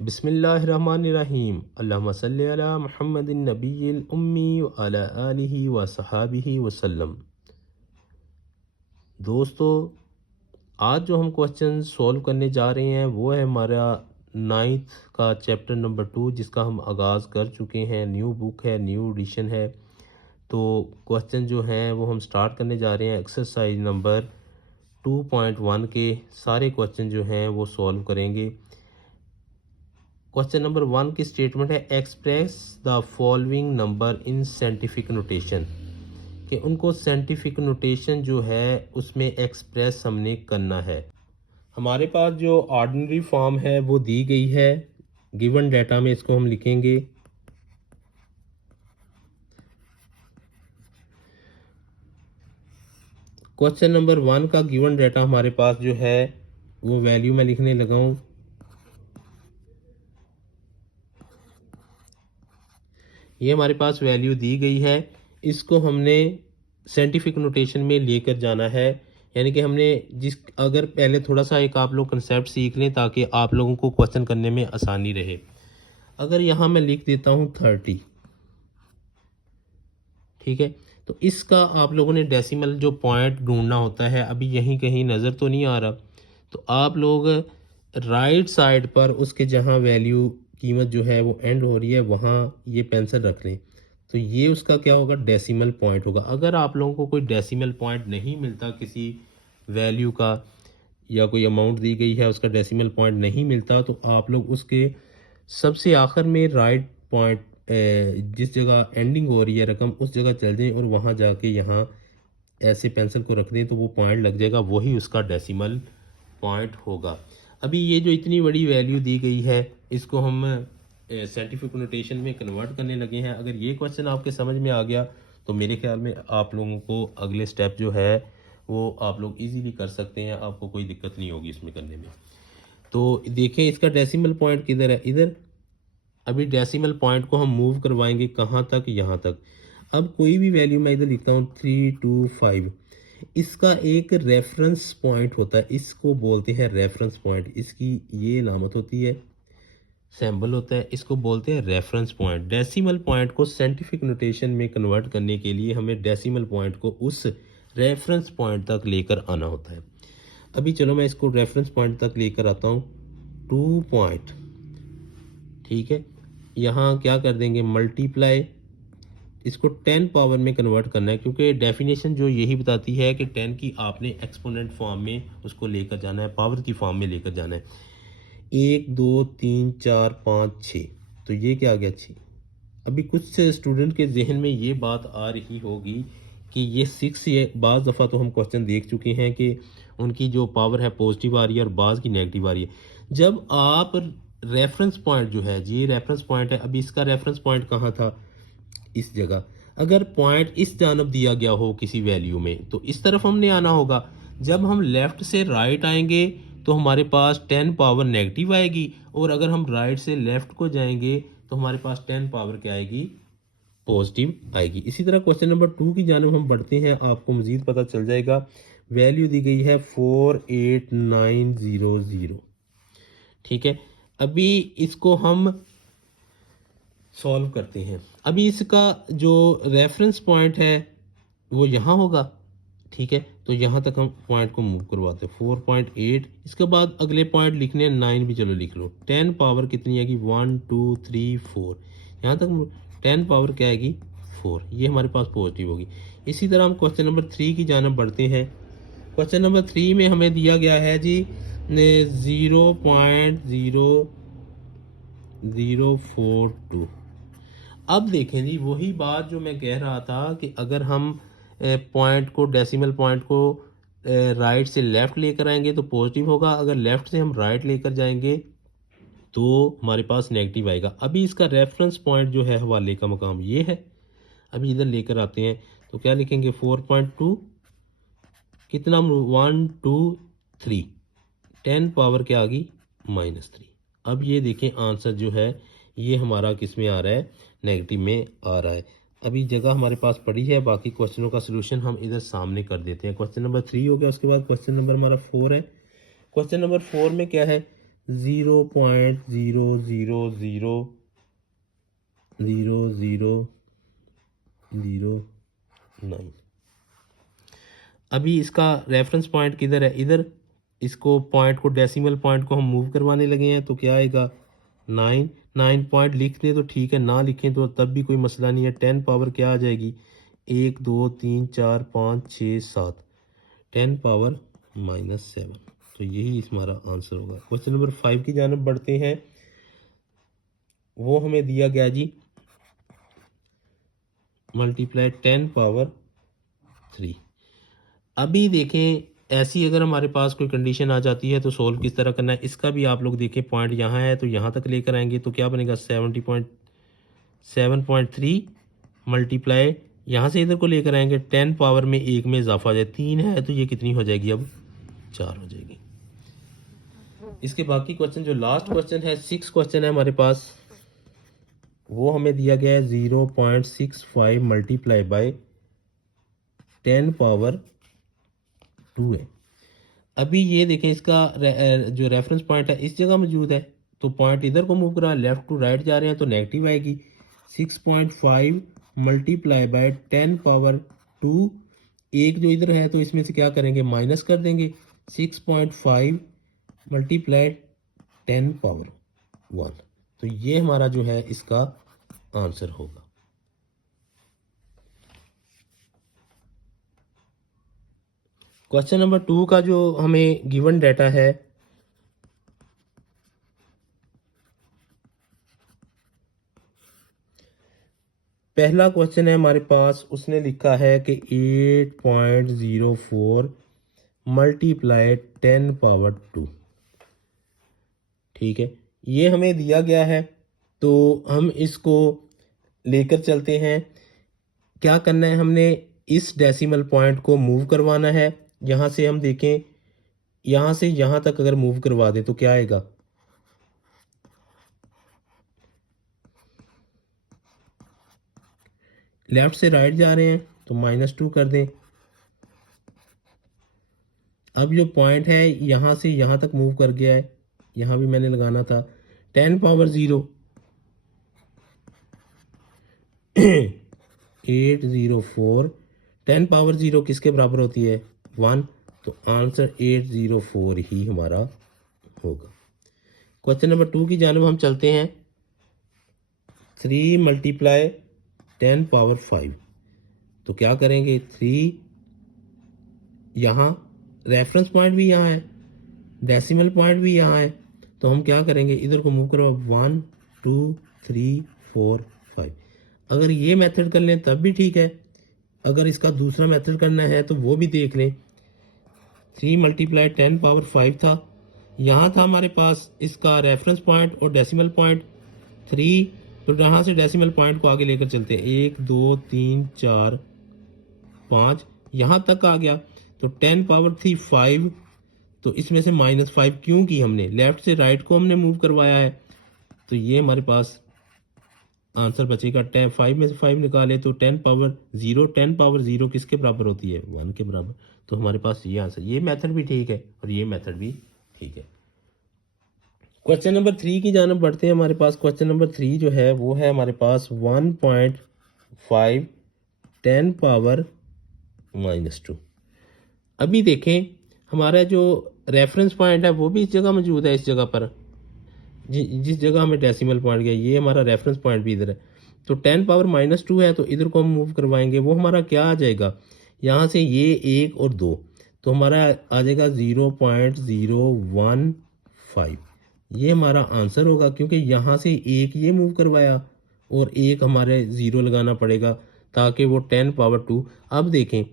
बिस्मिल्लाहिर्रहमानिर्रहीम। अल्लाहुम्मा सल्ली अला मुहम्मदिन नबिय्यिल उम्मी व अला आलिहि व सहाबिहि वसल्लम। दोस्तों, आज जो हम क्वेश्चन सॉल्व करने जा रहे हैं वो है हमारा 9th का चैप्टर नंबर 2, जिसका हम आगाज़ कर चुके हैं। न्यू बुक है, न्यू एडिशन है। तो क्वेश्चन जो हैं वो हम स्टार्ट करने जा रहे हैं। एक्सरसाइज नंबर 2.1 के सारे क्वेश्चन जो हैं वो सॉल्व करेंगे। क्वेश्चन नंबर 1 की स्टेटमेंट है, express the following number in scientific notation, कि उनको साइंटिफिक नोटेशन जो है उसमें एक्सप्रेस हमने करना है। हमारे पास जो ऑर्डिनरी फॉर्म है वो दी गई है गिवन डाटा में। इसको हम लिखेंगे क्वेश्चन नंबर 1 का गिवन डाटा हमारे पास जो है वो वैल्यू में लिखने लगा हूँ। ये हमारे पास वैल्यू दी गई है, इसको हमने साइंटिफिक नोटेशन में लेकर जाना है। यानी कि हमने अगर पहले थोड़ा सा एक आप लोग कंसेप्ट सीख लें ताकि आप लोगों को क्वेश्चन करने में आसानी रहे। अगर यहाँ मैं लिख देता हूँ 30, ठीक है, तो इसका आप लोगों ने डेसिमल जो पॉइंट ढूंढना होता है। अभी यहीं कहीं नज़र तो नहीं आ रहा, तो आप लोग राइट साइड पर उसके जहाँ वैल्यू कीमत जो है वो एंड हो रही है वहाँ ये पेंसिल रख लें। तो ये उसका क्या होगा, डेसिमल पॉइंट होगा। अगर आप लोगों को कोई डेसिमल पॉइंट नहीं मिलता किसी वैल्यू का, या कोई अमाउंट दी गई है उसका डेसिमल पॉइंट नहीं मिलता, तो आप लोग उसके सबसे आखिर में राइट पॉइंट जिस जगह एंडिंग हो रही है रकम उस जगह चल जाएं और वहाँ जाके यहाँ ऐसे पेंसिल को रख दें तो वो पॉइंट लग जाएगा, वही उसका डेसिमल पॉइंट होगा। अभी ये जो इतनी बड़ी वैल्यू दी गई है इसको हम साइंटिफिक नोटेशन में कन्वर्ट करने लगे हैं। अगर ये क्वेश्चन आपके समझ में आ गया तो मेरे ख्याल में आप लोगों को अगले स्टेप जो है वो आप लोग इजीली कर सकते हैं, आपको कोई दिक्कत नहीं होगी इसमें करने में। तो देखें इसका डेसिमल पॉइंट किधर है, इधर। अभी डेसिमल पॉइंट को हम मूव करवाएंगे कहाँ तक, यहाँ तक। अब कोई भी वैल्यू मैं इधर लिखता हूँ 325, इसका एक रेफरेंस पॉइंट होता है, इसको बोलते हैं रेफरेंस पॉइंट। इसकी ये अलामत होती है, सैम्बल होता है, इसको बोलते हैं रेफरेंस पॉइंट। डेसिमल पॉइंट को साइंटिफिक नोटेशन में कन्वर्ट करने के लिए हमें डेसिमल पॉइंट को उस रेफरेंस पॉइंट तक लेकर आना होता है। अभी चलो मैं इसको रेफरेंस पॉइंट तक लेकर आता हूँ, 2 पॉइंट, ठीक है। यहाँ क्या कर देंगे, मल्टीप्लाई, इसको 10 पावर में कन्वर्ट करना है, क्योंकि डेफिनेशन जो यही बताती है कि 10 की आपने एक्सपोनेंट फॉर्म में उसको लेकर जाना है, पावर की फॉर्म में लेकर जाना है। 1 2 3 4 5 6, तो ये क्या आ गया 6। अभी कुछ स्टूडेंट के जहन में ये बात आ रही होगी कि ये 6, ये बाज़ दफ़ा तो हम क्वेश्चन देख चुके हैं कि उनकी जो पावर है पॉजिटिव आ रही है और बाज़ की नेगेटिव आ रही है। जब आप रेफरेंस पॉइंट जो है, ये रेफरेंस पॉइंट है, अभी इसका रेफरेंस पॉइंट कहाँ था, इस जगह। अगर पॉइंट इस जानब दिया गया हो किसी वैल्यू में तो इस तरफ हमने आना होगा। जब हम लेफ़्ट से राइट आएंगे तो हमारे पास 10 पावर नेगेटिव आएगी, और अगर हम राइट से लेफ़्ट को जाएंगे तो हमारे पास 10 पावर क्या आएगी, पॉजिटिव आएगी। इसी तरह क्वेश्चन नंबर 2 की जानब हम बढ़ते हैं, आपको मज़ीद पता चल जाएगा। वैल्यू दी गई है 48900, ठीक है। अभी इसको हम सॉल्व करते हैं। अभी इसका जो रेफरेंस पॉइंट है वो यहाँ होगा, ठीक है। तो यहाँ तक हम पॉइंट को मूव करवाते हैं 4.8। इसके बाद अगले पॉइंट लिखने हैं 9 भी, चलो लिख लो। 10 पावर कितनी आएगी, 1 2 3 4, यहाँ तक 10 पावर क्या आएगी 4, ये हमारे पास पॉजिटिव होगी। इसी तरह हम क्वेश्चन नंबर 3 की जानब बढ़ते हैं। क्वेश्चन नंबर 3 में हमें दिया गया है जी 0.0042। अब देखें जी, वही बात जो मैं कह रहा था कि अगर हम पॉइंट को, डेसिमल पॉइंट को राइट से लेफ़्ट लेकर आएंगे तो पॉजिटिव होगा, अगर लेफ़्ट से हम राइट लेकर जाएंगे तो हमारे पास नेगेटिव आएगा। अभी इसका रेफरेंस पॉइंट जो है हवाले का मकाम ये है। अभी इधर लेकर आते हैं तो क्या लिखेंगे, 4.2 कितना, 1 2 3, 10 पावर क्या आ गई -3। अब ये देखें आंसर जो है ये हमारा किस में आ रहा है, नेगेटिव में आ रहा है। अभी जगह हमारे पास पड़ी है, बाकी क्वेश्चनों का सलूशन हम इधर सामने कर देते हैं। क्वेश्चन नंबर 3 हो गया, उसके बाद क्वेश्चन नंबर हमारा 4 है। क्वेश्चन नंबर 4 में क्या है, 0.000009। अभी इसका रेफरेंस पॉइंट किधर है, इधर। इसको पॉइंट को, डेसिमल पॉइंट को हम मूव करवाने लगे हैं, तो क्या आएगा 9। 9 पॉइंट लिख दें तो ठीक है, ना लिखें तो तब भी कोई मसला नहीं है। 10 पावर क्या आ जाएगी, 1 2 3 4 5 6 7, 10 पावर -7। तो यही हमारा आंसर होगा। क्वेश्चन नंबर 5 की जानब बढ़ते हैं। वो हमें दिया गया जी, मल्टीप्लाई 10 पावर 3। अभी देखें, ऐसी अगर हमारे पास कोई कंडीशन आ जाती है तो सोल्व किस तरह करना है, इसका भी आप लोग देखें। पॉइंट यहाँ है तो यहाँ तक लेकर आएंगे तो क्या बनेगा, 7.3 मल्टीप्लाई, यहाँ से इधर को लेकर आएंगे, 10 पावर में 1 में इजाफा आ जाए, 3 है तो ये कितनी हो जाएगी, अब 4 हो जाएगी। इसके बाकी क्वेश्चन, जो लास्ट क्वेश्चन है, 6 क्वेश्चन है हमारे पास, वो हमें दिया गया है 0.65 मल्टीप्लाई बाय 10 पावर 2 है। अभी ये देखें, इसका जो रेफरेंस पॉइंट है इस जगह मौजूद है, तो पॉइंट इधर को मूव करा, लेफ्ट टू राइट जा रहे हैं तो नेगेटिव आएगी। 6.5 मल्टीप्लाई बाय 10 पावर 2, एक जो इधर है तो इसमें से क्या करेंगे, माइनस कर देंगे। 6.5 मल्टीप्लाई 10 पावर 1, तो ये हमारा जो है इसका आंसर होगा। क्वेश्चन नंबर 2 का जो हमें गिवन डाटा है, पहला क्वेश्चन है हमारे पास, उसने लिखा है कि 8.04 मल्टीप्लाई 10 पावर 2। ठीक है, ये हमें दिया गया है, तो हम इसको लेकर चलते हैं। क्या करना है, हमने इस डेसिमल पॉइंट को मूव करवाना है। यहाँ से हम देखें, यहाँ से यहाँ तक अगर मूव करवा दें तो क्या आएगा, लेफ्ट से राइट जा रहे हैं तो -2 कर दें। अब जो पॉइंट है यहाँ से यहाँ तक मूव कर गया है, यहाँ भी मैंने लगाना था। 10 पावर 0 804, 10 पावर 0 किसके बराबर होती है, 1, तो आंसर 804 ही हमारा होगा। क्वेश्चन नंबर 2 की जानब हम चलते हैं। 3 मल्टीप्लाई 10 पावर 5, तो क्या करेंगे, 3, यहाँ रेफरेंस पॉइंट भी यहाँ है, डेसिमल पॉइंट भी यहाँ है, तो हम क्या करेंगे, इधर को मूव करो, 1 2 3 4 5। अगर ये मेथड कर लें तब भी ठीक है, अगर इसका दूसरा मेथड करना है तो वो भी देख लें। 3 मल्टीप्लाई 10 पावर 5 था, यहाँ था हमारे पास इसका रेफरेंस पॉइंट और डेसिमल पॉइंट 3, तो यहाँ से डेसिमल पॉइंट को आगे लेकर चलते हैं, 1 2 3 4 5, यहाँ तक आ गया, तो 10 पावर थी 5, तो इसमें से -5 क्यों की, हमने लेफ्ट से राइट को हमने मूव करवाया है, तो ये हमारे पास आंसर बचेगा। 5 में से 5 निकाले तो 10 पावर 0, 10 पावर 0 किसके बराबर होती है, 1 के बराबर। तो हमारे पास ये आंसर, ये मेथड भी ठीक है और ये मेथड भी ठीक है। क्वेश्चन नंबर 3 की जानब बढ़ते हैं। हमारे पास क्वेश्चन नंबर 3 जो है वो है हमारे पास 1.5 10 पावर -2। अभी देखें, हमारा जो रेफरेंस पॉइंट है वो भी इस जगह मौजूद है, इस जगह पर जिस जगह हमें डेसिमल पॉइंट गया, ये हमारा रेफरेंस पॉइंट भी इधर है, तो 10 पावर -2 है, तो इधर को हम मूव करवाएंगे, वो हमारा क्या आ जाएगा, यहाँ से ये 1 और 2, तो हमारा आ जाएगा 0.015, ये हमारा आंसर होगा, क्योंकि यहाँ से एक ये मूव करवाया और एक हमारे 0 लगाना पड़ेगा ताकि वो 10 पावर 2। अब देखें,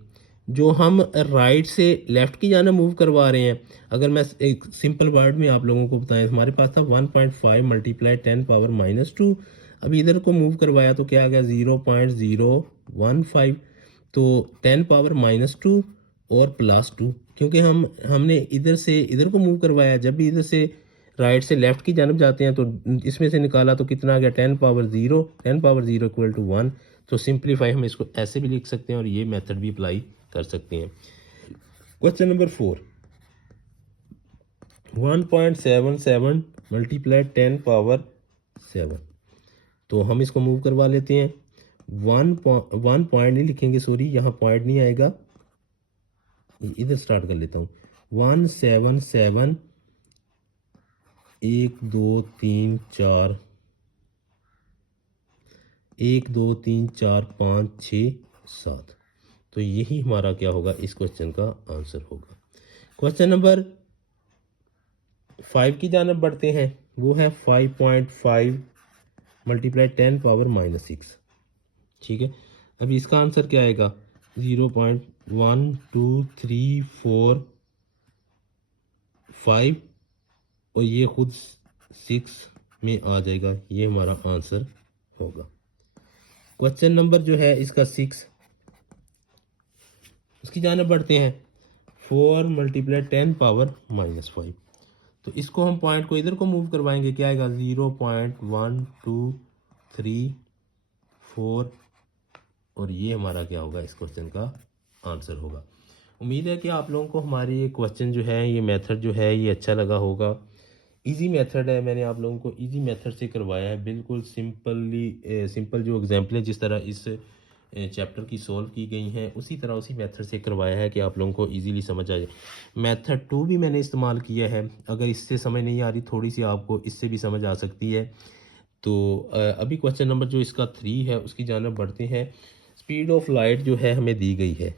जो हम राइट से लेफ़्ट की जाना मूव करवा रहे हैं, अगर मैं एक सिंपल वर्ड में आप लोगों को बताएं, हमारे पास था 1.5 मल्टीप्लाई 10 पावर -2, अभी इधर को मूव करवाया तो क्या आ गया, 0.015, तो 10 पावर -2 और +2, क्योंकि हमने इधर से इधर को मूव करवाया। जब भी इधर से राइट से लेफ़्ट की जानब जाते हैं तो इसमें से निकाला तो कितना आ गया, 10 पावर 0, 10 पावर 0 इक्वल टू 1। तो सिंप्लीफाई हम इसको ऐसे भी लिख सकते हैं और ये मेथड भी अप्लाई कर सकते हैं। Question number 4, 1.77 multiply 10 power 7। तो हम इसको मूव करवा लेते हैं। वन पॉइंट नहीं लिखेंगे, सॉरी, यहाँ पॉइंट नहीं आएगा, इधर स्टार्ट कर लेता हूँ। 177 1 2 3 4 1 2 3 4 5 6 7। तो यही हमारा क्या होगा, इस क्वेश्चन का आंसर होगा। क्वेश्चन नंबर 5 की जानब बढ़ते हैं। वो है 5.5 मल्टीप्लाई 10 पावर -6। ठीक है, अभी इसका आंसर क्या आएगा, 0.1234 और ये खुद 6 में आ जाएगा। ये हमारा आंसर होगा। क्वेश्चन नंबर जो है इसका 6, उसकी जानब बढ़ते हैं। 4 मल्टीप्लाई 10 पावर -5। तो इसको हम पॉइंट को इधर को मूव करवाएंगे, क्या आएगा, 0.1234 और ये हमारा क्या होगा, इस क्वेश्चन का आंसर होगा। उम्मीद है कि आप लोगों को हमारी ये क्वेश्चन जो है, ये मेथड जो है, ये अच्छा लगा होगा। इजी मेथड है, मैंने आप लोगों को इजी मेथड से करवाया है, बिल्कुल सिंपल जो एग्जाम्पल है जिस तरह इस चैप्टर की सॉल्व की गई हैं, उसी तरह उसी मेथड से करवाया है कि आप लोगों को इजीली समझ आ जाए। मेथड 2 भी मैंने इस्तेमाल किया है, अगर इससे समझ नहीं आ रही, थोड़ी सी आपको इससे भी समझ आ सकती है। तो अभी क्वेश्चन नंबर जो इसका 3 है, उसकी जानब बढ़ते हैं। स्पीड ऑफ लाइट जो है हमें दी गई है।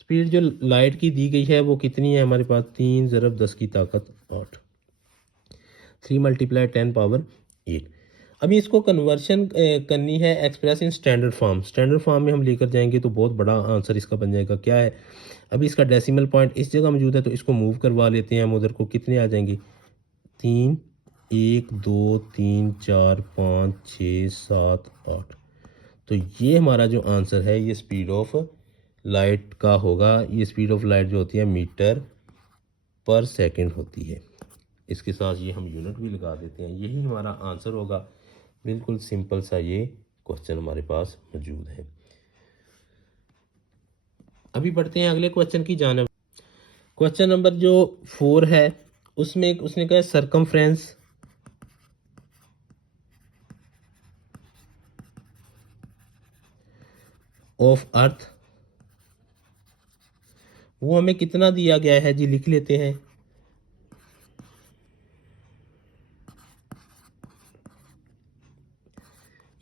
स्पीड जो लाइट की दी गई है वो कितनी है हमारे पास, 3 ज़रब 10 की ताकत 8, 3 मल्टीप्लाई 10 पावर 8। अभी इसको कन्वर्शन करनी है express in standard form. Standard form में हम लेकर जाएंगे तो बहुत बड़ा आंसर इसका बन जाएगा। क्या है, अभी इसका डेसिमल पॉइंट इस जगह मौजूद है, तो इसको मूव करवा लेते हैं हम उधर को। कितने आ जाएंगे, 3 1 2 3 4 5 6 7 8। तो ये हमारा जो आंसर है, ये स्पीड ऑफ लाइट का होगा। ये स्पीड ऑफ लाइट जो होती है मीटर पर सेकंड होती है। इसके साथ ये हम यूनिट भी लगा देते हैं, यही हमारा आंसर होगा। बिल्कुल सिंपल सा ये क्वेश्चन हमारे पास मौजूद है। अभी बढ़ते हैं अगले क्वेश्चन की जानब। क्वेश्चन नंबर जो 4 है, उसमें उसने कहा सरकमफ्रेंस ऑफ अर्थ, वो हमें कितना दिया गया है जी, लिख लेते हैं।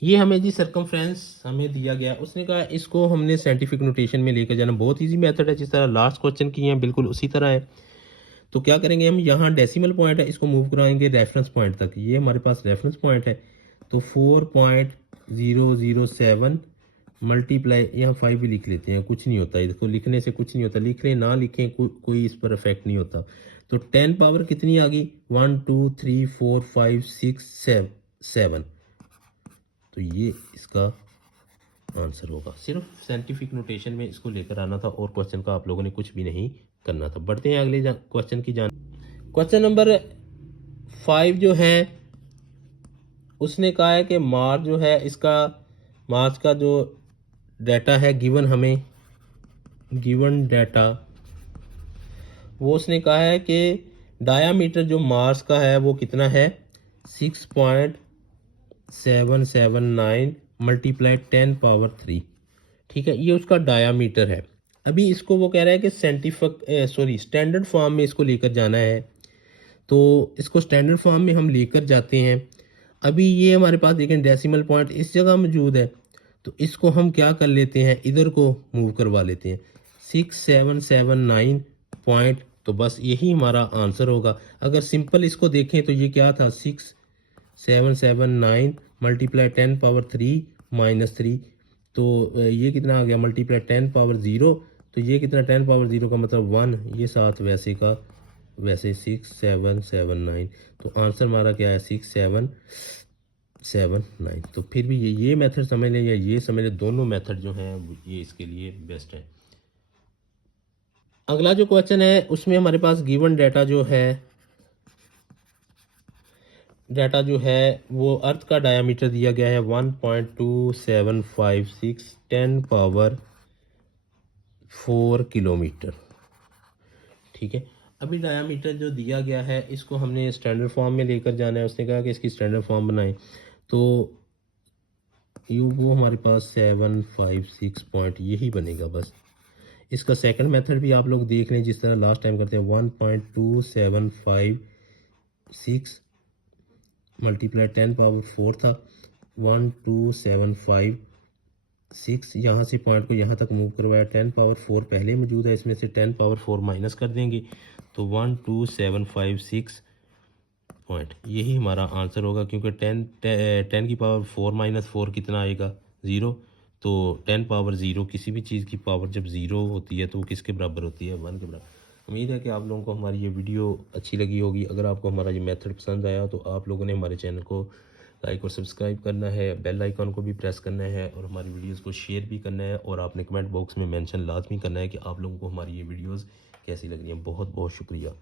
ये हमें जी सरकमफ्रेंस हमें दिया गया, उसने कहा इसको हमने साइंटिफिक नोटेशन में लेकर जाना। बहुत इजी मेथड है, जिस तरह लास्ट क्वेश्चन की है बिल्कुल उसी तरह है। तो क्या करेंगे हम, यहाँ डेसिमल पॉइंट है, इसको मूव कराएंगे रेफरेंस पॉइंट तक। ये हमारे पास रेफरेंस पॉइंट है, तो 4.007 मल्टीप्लाई, यहाँ 5 भी लिख लेते हैं, कुछ नहीं होता इसको लिखने से, कुछ नहीं होता, लिख लें ना लिखें कोई इस पर इफेक्ट नहीं होता। तो 10 पावर कितनी आ गई, 1 2 3 4 5 6 7। तो ये इसका आंसर होगा। सिर्फ साइंटिफिक नोटेशन में इसको लेकर आना था और क्वेश्चन का आप लोगों ने कुछ भी नहीं करना था। बढ़ते हैं अगले क्वेश्चन की जान। क्वेश्चन नंबर 5 जो है, उसने कहा है कि मार्स जो है, इसका मार्स का जो डाटा है गिवन, हमें गिवन डाटा, वो उसने कहा है कि डायामीटर जो मार्स का है वो कितना है, 6.779 मल्टीप्लाई 10 पावर 3। ठीक है, ये उसका डायामीटर है। अभी इसको वो कह रहा है कि स्टैंडर्ड फॉर्म में इसको लेकर जाना है। तो इसको स्टैंडर्ड फॉर्म में हम लेकर जाते हैं। अभी ये हमारे पास देखें डेसिमल पॉइंट इस जगह मौजूद है, तो इसको हम क्या कर लेते हैं, इधर को मूव करवा लेते हैं, 6779 पॉइंट। तो बस यही हमारा आंसर होगा। अगर सिंपल इसको देखें तो ये क्या था, 6779 मल्टीप्लाई 10 पावर 3 -3। तो ये कितना आ गया, मल्टीप्लाई 10 पावर 0। तो ये कितना, 10 पावर 0 का मतलब 1, ये साथ वैसे का वैसे 6779। तो आंसर हमारा क्या है, 6779। तो फिर भी ये मेथड समझ लें या ये समझ लें, दोनों मेथड जो हैं ये इसके लिए बेस्ट है। अगला जो क्वेश्चन है, उसमें हमारे पास गिवन डाटा जो है वो अर्थ का डायामीटर दिया गया है 1.2756 10 पावर 4 किलोमीटर। ठीक है, अभी डायामीटर जो दिया गया है इसको हमने स्टैंडर्ड फॉर्म में लेकर जाना है। उसने कहा कि इसकी स्टैंडर्ड फॉर्म बनाएं, तो वो हमारे पास 756 पॉइंट यही बनेगा बस। इसका सेकंड मेथड भी आप लोग देख लें, जिस तरह लास्ट टाइम करते हैं। 1.2756 मल्टीप्लाई 10⁴ था, 12756। यहाँ से पॉइंट को यहाँ तक मूव करवाया, 10⁴ पहले मौजूद है, इसमें से 10⁴ माइनस कर देंगे तो 12756 पॉइंट यही हमारा आंसर होगा। क्योंकि 10⁴ माइनस 4 कितना आएगा? 0। तो 10⁻0 किसी भी चीज़ की पावर जब 0 होती है तो वो किसके बराबर होती है? 1 के बराबर। उम्मीद है कि आप लोगों को हमारी ये वीडियो अच्छी लगी होगी। अगर आपको हमारा ये मेथड पसंद आया तो आप लोगों ने हमारे चैनल को लाइक और सब्सक्राइब करना है, बेल आइकन को भी प्रेस करना है और हमारी वीडियोस को शेयर भी करना है। और आपने कमेंट बॉक्स में मेंशन लाजमी करना है कि आप लोगों को हमारी ये वीडियोस कैसी लग रही हैं। बहुत बहुत शुक्रिया।